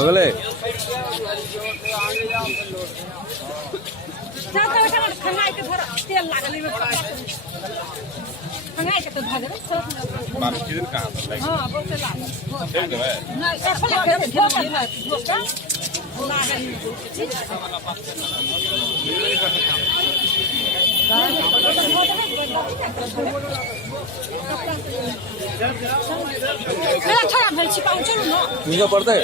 अगले तेल लागल खंगाई के तो भागे बात किधर कहाँ पर लगी? हां बहुत लागल ठीक है नहीं ऐसा लगे धोखा धोखा लागल मेरा छोरा भेल छिपाउ चलू न मुझे पड़ता है।